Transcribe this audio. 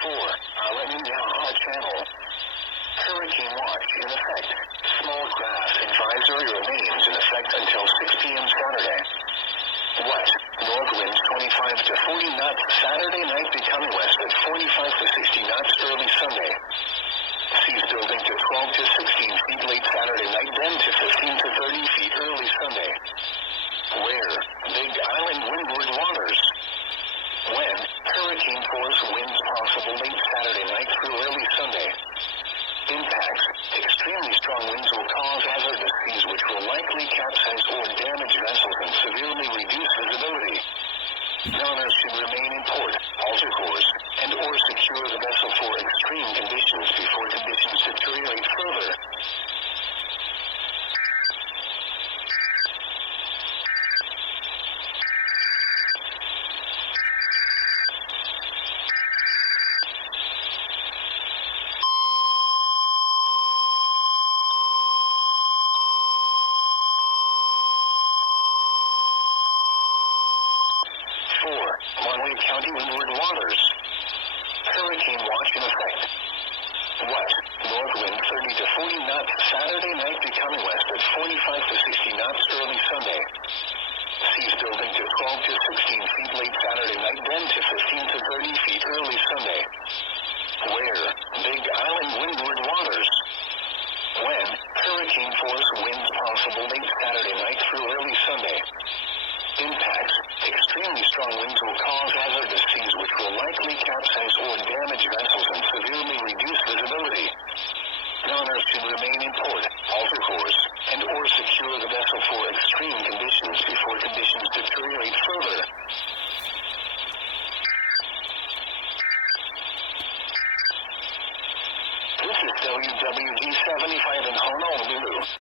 4. Island in Yamaha Channel. Hurricane watch in effect. Small craft advisory remains in effect until 6 p.m. Saturday. West. North winds 25 to 40 knots Saturday night, becoming west at 45 to 60 knots early Sunday. Seas building to 12 to 16 feet late Saturday night, then to 15 to 30 feet early Sunday. Where? Big Island windward waters. When? Hurricane force winds possible late Saturday night through early Sunday. Impacts. Extremely strong winds will cause hazardous seas which will likely capsize or damage vessels and severely reduce visibility. Owners should remain in port, alter course, and or secure the vessel for extreme conditions before conditions deteriorate further. Monterey County windward waters. Hurricane watch in effect. West. North wind 30 to 40 knots Saturday night, becoming west at 45 to 60 knots early Sunday. Seas building to 12 to 16 feet late Saturday night, then to 15 to 30 feet early Sunday. Where? Big Island windward waters. When? Hurricane force winds possible late Saturday night through early Sunday. Impacts. Extremely strong winds will cause hazardous seas which will likely capsize or damage vessels and severely reduce visibility. Owners should remain in port, alter course, and or secure the vessel for extreme conditions before conditions deteriorate further. This is WWD 75 in Honolulu.